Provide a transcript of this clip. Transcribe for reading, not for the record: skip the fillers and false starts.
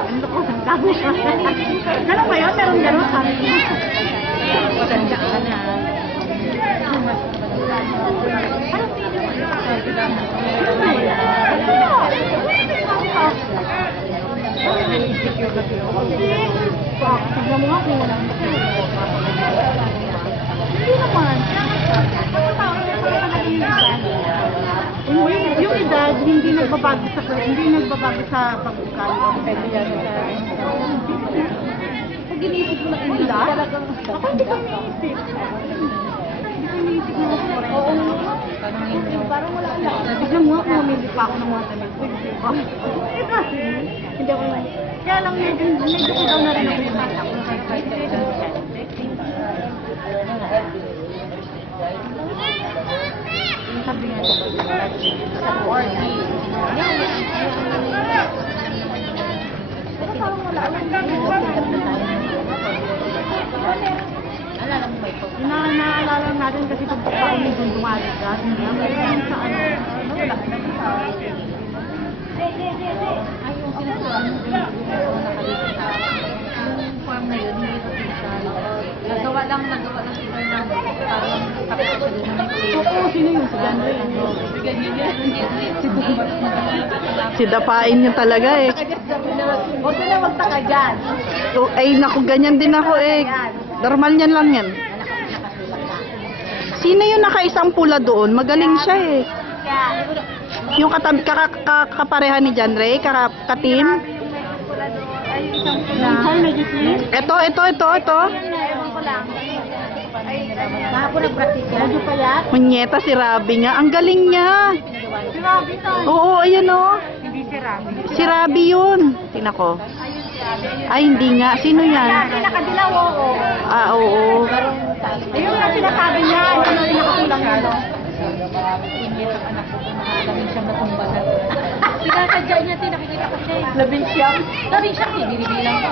akin. Ito ko ng kami. Gano'n ba yun? Meron gano'n sabi niya. Matanda ka na. Tignan mo nga kung walang hindi naman. Yung edad, hindi nagbabago sa pag-ugali o pwede yan. Pag iniisip mo na edad, ako hindi ko iniisip. Hindi ko iniisip mo na oo. Parang wala ka lang. Biglang mo ako, mamili pa ako ng mga damit. Hindi ako lang. Kaya lang medyo ko daw na rin ako yung mata ko. Sabi nga sa party. Pero parang wala lang. Naalala mo ba ito? Naalala natin kasi pag kami doon dumalik ka. Meron sa ano. Wala. Ay, yung pinasuan mo nakalito sa yung farm na yun, hindi official. Nagawa lang sila ng parang kapit sa din ng oo, sino yun? Si Gandre. Si Dapain niya talaga eh. Huwag ka na magtaka dyan. Ay, naku, ganyan din ako eh. Normal niyan lang yan. Sino yung nakaisang pula doon? Magaling siya eh. Yung kapareha ni John Ray, katim. Ito. Munyeta si Rabi nga. Ang galing niya. Si Rabi to. Oo, ayun o. Hindi si Rabi. Si Rabi yun. Tingnan ko. Ay, hindi nga. Sino yan? Nakadilaw, oo. Ah, oo. Ayun nga sinasabi niya. Ano pinakakulang nito? Labing siyam na kumbaga. Sinasadya niya, nakikita ko siya eh. Labing siyam? Labing siyam, hindi bilang.